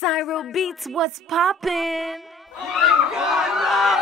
Cyro Beats, what's poppin'? Oh my god, no!